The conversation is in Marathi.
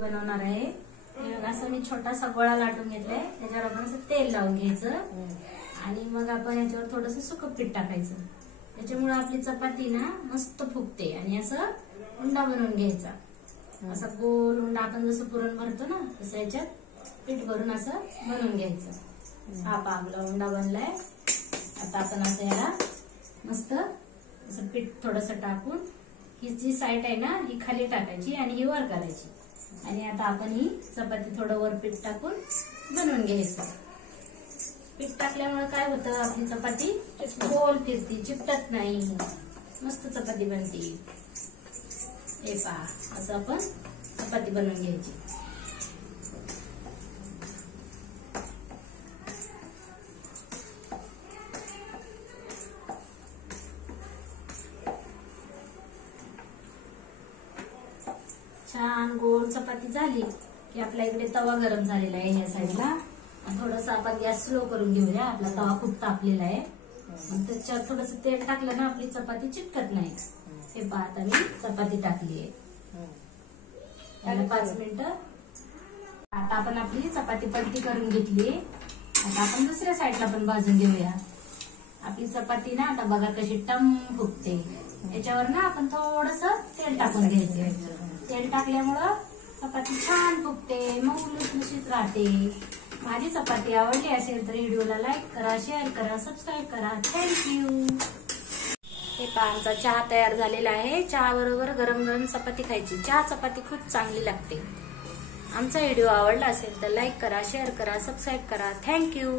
बनवणार आहे. असं मी छोटासा गोळा लाटून घेतलाय. त्याच्यावर आपण असं तेल लावून घ्यायचं आणि मग आपण याच्यावर थोडंसं सुकं पीठ टाकायचं. त्याच्यामुळे आपली चपाती ना मस्त फुगते. आणि असं उंडा बनवून घ्यायचा. असा गोल उंडा आपण जसं पुरण भरतो ना तसं याच्यात पीठ भरून असं बनवून घ्यायचं. हा आपला उंडा बनलाय. आता आपण असं याला मस्त असं पीठ थोडंसं टाकून ही जी साईड आहे ना ही खाली टाकायची आणि ही वर करायची. आणि आता आपण ही चपाती थोडं वर पीठ टाकून बनवून घ्यायचं. पीठ टाकल्यामुळे काय होतं, आपली चपाती गोल फिरती, चिपटत नाही, मस्त चपाती बनते. हे पहा, असं आपण चपाती बनवून घ्यायची. छान गोल चपाती झाली की आपल्या इकडे तवा गरम झालेला आहे. या साईडला थोडंसं आपण गॅस स्लो करून घेऊया. आपला तवा खूप तापलेला आहे. त्याच्यावर थोडंसं तेल टाकलं ना आपली चपाती चिटकत नाही. हे पहा, आता मी चपाती टाकली आहे. 5 मिनिटं. आता आपण आपली चपाती पलटी करून घेतली. आता आपण दुसऱ्या साईडला पण भाजून घेऊया. आपली चपाती ना आता बघा कशी टम फुगते. याच्यावर ना आपण थोडंसं तेल टाकून घ्यायचं. तेल टाकल्यामुळं चपाती छान फुगते, मग लुसलुशीत राहते. माझी चपाती आवडली असेल तर व्हिडिओला लाईक करा, शेअर करा, सबस्क्राईब करा. थँक्यू. हे पहा, आमचा चहा तयार झालेला आहे. चहा बरोबर गरम गरम चपाती खायची. चहा चपाती खूप चांगली लागते. आमचा व्हिडिओ आवडला असेल तर लाईक करा, शेअर करा, सबस्क्राईब करा. थँक्यू.